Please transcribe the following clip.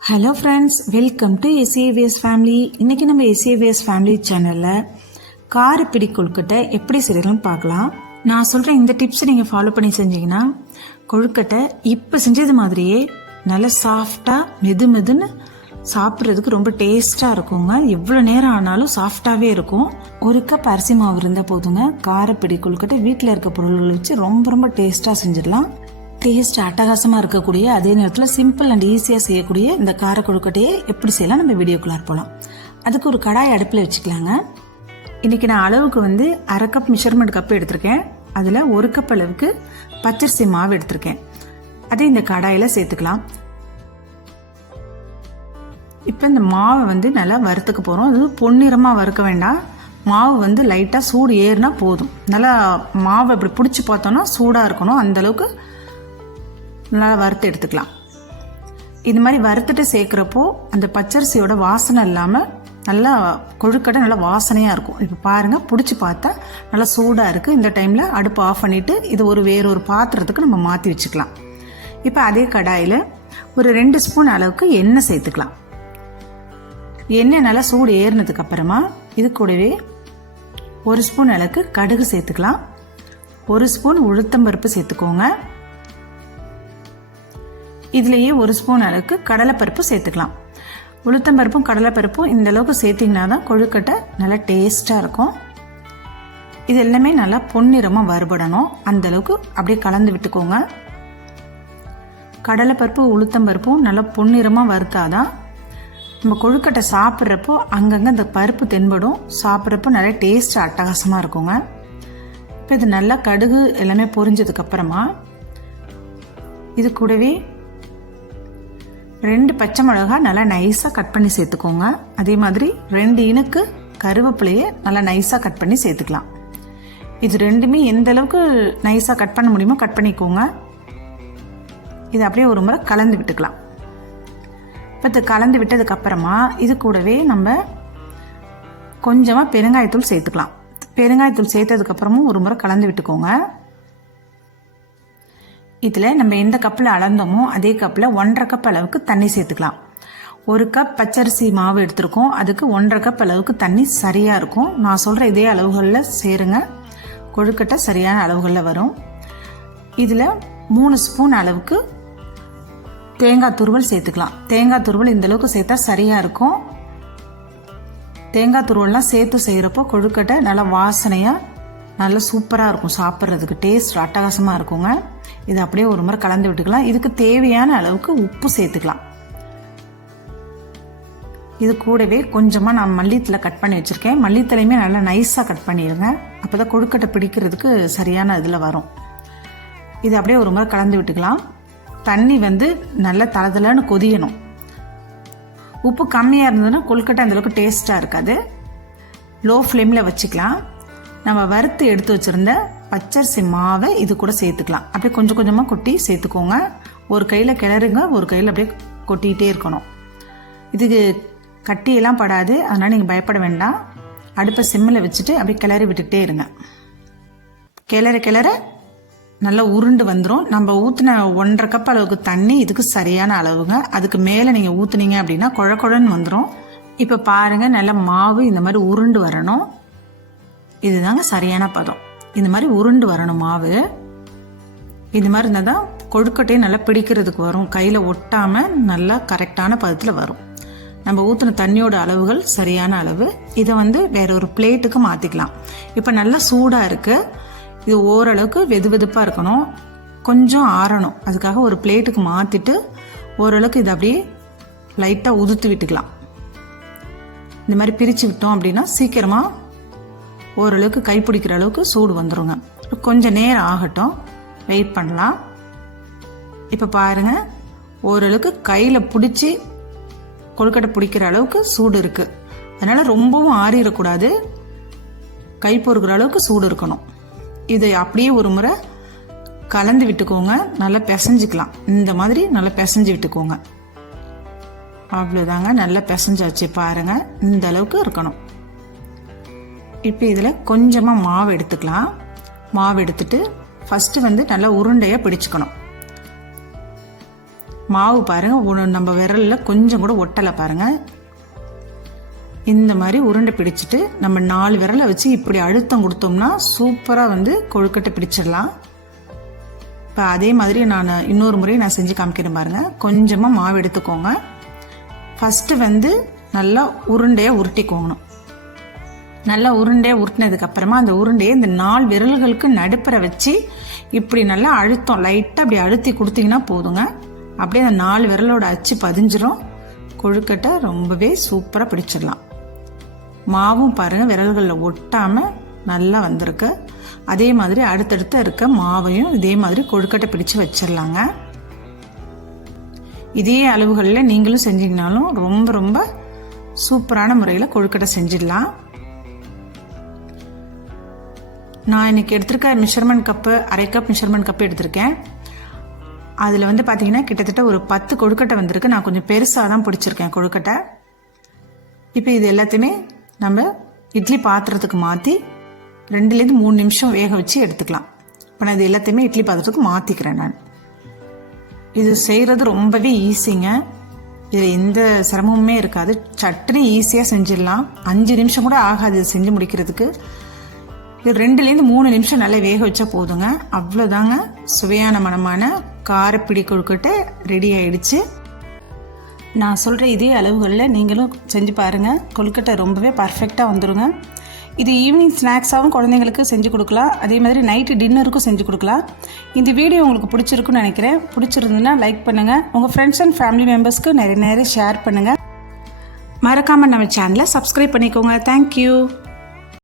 Hello friends welcome to S A V S family இன்றைக்கி நம்ம எஸ்ஏவிஎஸ் family சேனலில் காரப்பிடி கொழுக்கட்டை எப்படி செய்யறதுன்னு பார்க்கலாம். நான் சொல்கிற இந்த டிப்ஸை நீங்கள் ஃபாலோ பண்ணி செஞ்சீங்கன்னா கொழுக்கட்டை இப்போ செஞ்சது மாதிரியே நல்லா சாஃப்டாக மெது மெதுன்னு சாப்பிட்றதுக்கு ரொம்ப டேஸ்ட்டாக இருக்குங்க. எவ்வளோ நேரம் ஆனாலும் சாஃப்டாகவே இருக்கும். ஒரு கப் அரிசி மாவு இருந்தால் போதுங்க. காரப்பிடி கொழுக்கட்டை வீட்டில் இருக்க பொருள்களை வச்சு ரொம்ப ரொம்ப டேஸ்ட்டாக செஞ்சிடலாம். டேஸ்ட் அட்டகாசமாக இருக்கக்கூடிய அதே நேரத்தில் சிம்பிள் அண்ட் ஈஸியாக செய்யக்கூடிய இந்த கார கொழுக்கட்டையை எப்படி செய்யலாம்? நம்ம வீடியோக்குள்ளார் போகலாம் அதுக்கு ஒரு கடாய் அடுப்பில் வச்சுக்கலாங்க. இன்றைக்கி நான் அளவுக்கு வந்து அரை கப் மெஷர்மெண்ட் கப் எடுத்திருக்கேன். அதில் ஒரு கப் அளவுக்கு பச்சரிசி மாவு எடுத்திருக்கேன். அதை இந்த கடாயில் சேர்த்துக்கலாம். இப்போ இந்த மாவை வந்து நல்லா வறுத்துக்க போகிறோம் அது பொன்னிறமாக வறுக்க வேண்டாம். மாவு வந்து லைட்டாக சூடு ஏறினா போதும். நல்லா மாவை இப்படி பிடிச்சி பார்த்தோன்னா சூடாக இருக்கணும். அந்த அளவுக்கு நல்லா வறுத்து எடுத்துக்கலாம். இது மாதிரி வறுத்துட்டு சேர்க்குறப்போ அந்த பச்சரிசியோட வாசனை இல்லாமல் நல்லா கொழுக்கடை நல்லா வாசனையாக இருக்கும். இப்போ பாருங்கள் பிடிச்சி பார்த்தா நல்லா சூடாக இருக்குது இந்த டைமில் அடுப்பு ஆஃப் பண்ணிவிட்டு இது ஒரு வேறொரு பாத்திரத்துக்கு நம்ம மாற்றி வச்சுக்கலாம். இப்போ அதே கடாயில் ஒரு ரெண்டு ஸ்பூன் அளவுக்கு எண்ணெய் சேர்த்துக்கலாம். எண்ணெய் நல்லா சூடு ஏறினதுக்கு அப்புறமா இது கூடவே ஒரு ஸ்பூன் அளவுக்கு கடுகு சேர்த்துக்கலாம். ஒரு ஸ்பூன் உளுத்தம்பருப்பு சேர்த்துக்கோங்க. இதுலேயே ஒரு ஸ்பூன் அளவுக்கு கடலைப்பருப்பு சேர்த்துக்கலாம். உளுத்தம்பருப்பும் கடலைப்பருப்பும் இந்த அளவுக்கு சேர்த்திங்கன்னா தான் கொழுக்கட்டை நல்லா டேஸ்ட்டாக இருக்கும். இது எல்லாமே நல்லா பொன்னிறமாக வறுபடணும். அந்த அளவுக்கு அப்படியே கலந்து விட்டுக்கோங்க. கடலைப்பருப்பு உளுத்தம்பருப்பும் நல்லா பொன்னிறமாக வறுத்தாதான் நம்ம கொழுக்கட்டை சாப்பிட்றப்போ அங்கங்கே இந்த பருப்பு தென்படும். சாப்பிட்றப்போ நல்லா டேஸ்ட் அட்டகாசமாக இருக்குங்க. இப்போ இது நல்லா கடுகு எல்லாமே பொரிஞ்சதுக்கப்புறமா இது கூடவே ரெண்டு பச்சை மிளகா நல்லா நைஸாக கட் பண்ணி சேர்த்துக்கோங்க. அதே மாதிரி ரெண்டு இனுக்கு கருவேப்பிலையை நல்லா நைஸாக கட் பண்ணி சேர்த்துக்கலாம். இது ரெண்டுமே எந்த அளவுக்கு நைஸாக கட் பண்ண முடியுமோ கட் பண்ணிக்கோங்க. இது அப்படியே ஒரு முறை கலந்து விட்டுக்கலாம். இப்போ இது கலந்து விட்டதுக்கப்புறமா இது கூடவே நம்ம கொஞ்சமாக பெருங்காயத்தூள் சேர்த்துக்கலாம். பெருங்காயத்தூள் சேர்த்ததுக்கப்புறமும் ஒரு முறை கலந்து விட்டுக்கோங்க. இதில் நம்ம எந்த கப்பில் அளந்தோமோ அதே கப்பில் ஒன்றரை கப் அளவுக்கு தண்ணி சேர்த்துக்கலாம். ஒரு கப் பச்சரிசி மாவு எடுத்திருக்கோம். அதுக்கு ஒன்றரை கப் அளவுக்கு தண்ணி சரியாக இருக்கும். நான் சொல்கிற இதே அளவுகளில் சேருங்க. கொழுக்கட்டை சரியான அளவுகளில் வரும். இதில் மூணு ஸ்பூன் அளவுக்கு தேங்காய் துருவல் சேர்த்துக்கலாம். தேங்காய் துருவல் இந்த அளவுக்கு சேர்த்தா சரியாக இருக்கும். தேங்காய் துருவல்லாம் சேர்த்து செய்கிறப்போ கொழுக்கட்டை நல்லா வாசனையாக நல்லா சூப்பராக இருக்கும் சாப்பிட்றதுக்கு. டேஸ்ட் அட்டகாசமாக இருக்குங்க. இது அப்படியே ஒரு முறை கலந்து விட்டுக்கலாம். இதுக்கு தேவையான அளவுக்கு உப்பு சேர்த்துக்கலாம். இது கூடவே கொஞ்சமாக நான் மல்லித்தலை கட் பண்ணி வச்சுருக்கேன். மல்லித்தலையுமே நல்லா நைஸாக கட் பண்ணிடுங்க. அப்போ தான் கொழுக்கட்டை பிடிக்கிறதுக்கு சரியான இதில் வரும். இது அப்படியே ஒரு முறை கலந்து விட்டுக்கலாம். தண்ணி வந்து நல்லா தளதலன்னு கொதியணும். உப்பு கம்மியாக இருந்ததுன்னா கொழுக்கட்டை அந்தளவுக்கு டேஸ்ட்டாக இருக்காது. லோ ஃப்ளேமில் வச்சுக்கலாம். நம்ம வறுத்து எடுத்து வச்சுருந்த பச்சரிசி மாவை இது கூட சேர்த்துக்கலாம். அப்படியே கொஞ்சம் கொஞ்சமாக கொட்டி சேர்த்துக்கோங்க. ஒரு கையில் கிளறுங்க ஒரு கையில் அப்படியே கொட்டிகிட்டே இருக்கணும். இதுக்கு கட்டியெல்லாம் படாது. அதனால் நீங்கள் பயப்பட வேண்டாம். அடுப்பை சிம்மில் வச்சுட்டு அப்படியே கிளறி விட்டுக்கிட்டே இருங்க. கிளற கிளற நல்லா உருண்டு வந்துடும் நம்ம ஊற்றின ஒன்றரை கப் அளவுக்கு தண்ணி இதுக்கு சரியான அளவுங்க. அதுக்கு மேலே நீங்கள் ஊற்றுனீங்க அப்படின்னா குழ குழன்னு வந்துடும் இப்போ பாருங்கள் நல்லா மாவு இந்த மாதிரி உருண்டு வரணும். இதுதாங்க சரியான பதம். இந்த மாதிரி உருண்டு வரணும் மாவு. இது மாதிரி இருந்தால் தான் கொழுக்கட்டையும் நல்லா பிடிக்கிறதுக்கு வரும். கையில் ஒட்டாமல் நல்லா கரெக்டான பதத்தில் வரும். நம்ம ஊற்றின தண்ணியோட அளவுகள் சரியான அளவு. இதை வந்து வேற ஒரு பிளேட்டுக்கு மாற்றிக்கலாம் இப்போ நல்லா சூடாக இருக்குது இது ஓரளவுக்கு வெது வெதுப்பாக இருக்கணும். கொஞ்சம் ஆறணும். அதுக்காக ஒரு பிளேட்டுக்கு மாற்றிட்டு ஓரளவுக்கு இதை அப்படியே லைட்டாக உதுத்து விட்டுக்கலாம். இந்த மாதிரி பிரித்து விட்டோம் அப்படின்னா சீக்கிரமாக ஓரளவுக்கு கைப்பிடிக்கிற அளவுக்கு சூடு வந்துருங்க. கொஞ்சம் நேரம் ஆகட்டும். வெயிட் பண்ணலாம். இப்போ பாருங்க. ஓரளவுக்கு கையில் பிடிச்சி கொழுக்கட்டை பிடிக்கிற அளவுக்கு சூடு இருக்குது அதனால் ரொம்பவும் ஆறிடக்கூடாது. கை பொறுக்கிற அளவுக்கு சூடு இருக்கணும். இதை அப்படியே ஒரு முறை கலந்து விட்டுக்கோங்க. நல்லா பிசைஞ்சிக்கலாம். இந்த மாதிரி நல்லா பிசைஞ்சு விட்டுக்கோங்க. அவ்வளோதாங்க நல்லா பிசைஞ்சாச்சு பாருங்க. இந்த அளவுக்கு இருக்கணும். இப்போ இதில் கொஞ்சமாக மாவு எடுத்துக்கலாம். மாவு எடுத்துட்டு ஃபஸ்ட்டு வந்து நல்லா உருண்டையாக பிடிச்சிக்கணும். மாவு பாருங்கள் நம்ம விரலில் கொஞ்சம் கூட ஒட்டலை பாருங்கள் இந்த மாதிரி உருண்டை பிடிச்சிட்டு நம்ம நாலு விரலை வச்சு இப்படி அழுத்தம் கொடுத்தோம்னா சூப்பராக வந்து கொழுக்கட்டை பிடிச்சிடலாம். இப்போ அதே மாதிரி நான் இன்னொரு முறை நான் செஞ்சு காமிக்கிறேன் பாருங்கள் கொஞ்சமாக மாவு எடுத்துக்கோங்க. ஃபஸ்ட்டு வந்து நல்லா உருண்டையாக உருட்டிக்கோங்கணும். நல்லா உருண்டையாக உருட்டினதுக்கப்புறமா அந்த உருண்டையை இந்த நாலு விரல்களுக்கு நடுப்புற வச்சு இப்படி நல்லா அழுத்தம் லைட்டாக அப்படி அழுத்தி கொடுத்தீங்கன்னா போதுங்க. அப்படியே அந்த நாலு விரலோட அச்சு பதிஞ்சிரும். கொழுக்கட்டை ரொம்பவே சூப்பராக பிடிச்சிடலாம். மாவும் பாருங்கள் விரல்களில் ஒட்டாமல் நல்லா வந்திருக்கு. அதே மாதிரி அடுத்தடுத்து இருக்க மாவையும் இதே மாதிரி கொழுக்கட்டை பிடிச்சு வச்சிடலாங்க. இதே அளவுகளில் நீங்களும் செஞ்சீங்கனாலும் ரொம்ப ரொம்ப சூப்பரான முறையில் கொழுக்கட்டை செஞ்சிடலாம். நான் இன்னைக்கு எடுத்திருக்க மெஷர்மெண்ட் கப்பு அரை கப் மெஷர்மெண்ட் கப்பு எடுத்திருக்கேன். அதில் வந்து பார்த்தீங்கன்னா கிட்டத்தட்ட ஒரு பத்து கொழுக்கட்டை வந்திருக்கு. நான் கொஞ்சம் பெருசாக தான் பிடிச்சிருக்கேன் கொழுக்கட்டை. இப்போ இது எல்லாத்தையுமே நம்ம இட்லி பாத்திரத்துக்கு மாற்றி ரெண்டுலேருந்து மூணு நிமிஷம் வேக வச்சு எடுத்துக்கலாம். இப்போ நான் இது எல்லாத்தையுமே இட்லி பாத்திரத்துக்கு மாற்றிக்கிறேன் நான். இது செய்கிறது ரொம்பவே ஈஸிங்க இதில் எந்த சிரமமுமே இருக்காது. சட்னி ஈஸியாக செஞ்சிடலாம். அஞ்சு நிமிஷம் கூட ஆகாது இது செஞ்சு முடிக்கிறதுக்கு. இது ரெண்டுலேருந்து மூணு நிமிஷம் நல்லா வேக வச்சா போதுங்க. அவ்வளோதாங்க. சுவையான மனமான காரப்பிடி கொழுக்கட்டை ரெடி ஆயிடுச்சு. நான் சொல்கிற இதே அளவுகளில் நீங்களும் செஞ்சு பாருங்கள் கொழுக்கட்டை ரொம்பவே பர்ஃபெக்டாக வந்துடுங்க இது ஈவினிங் ஸ்நாக்ஸாகவும் குழந்தைங்களுக்கு செஞ்சு கொடுக்கலாம். அதே மாதிரி நைட்டு டின்னருக்கும் செஞ்சு கொடுக்கலாம். இந்த வீடியோ உங்களுக்கு பிடிச்சிருக்குன்னு நினைக்கிறேன். பிடிச்சிருந்துன்னா லைக் பண்ணுங்கள் உங்கள் ஃப்ரெண்ட்ஸ் அண்ட் ஃபேமிலி மெம்பர்ஸ்க்கு நிறைய நிறைய ஷேர் பண்ணுங்கள் மறக்காமல் நம்ம சேனலை சப்ஸ்கிரைப் பண்ணிக்கோங்க. தேங்க்யூ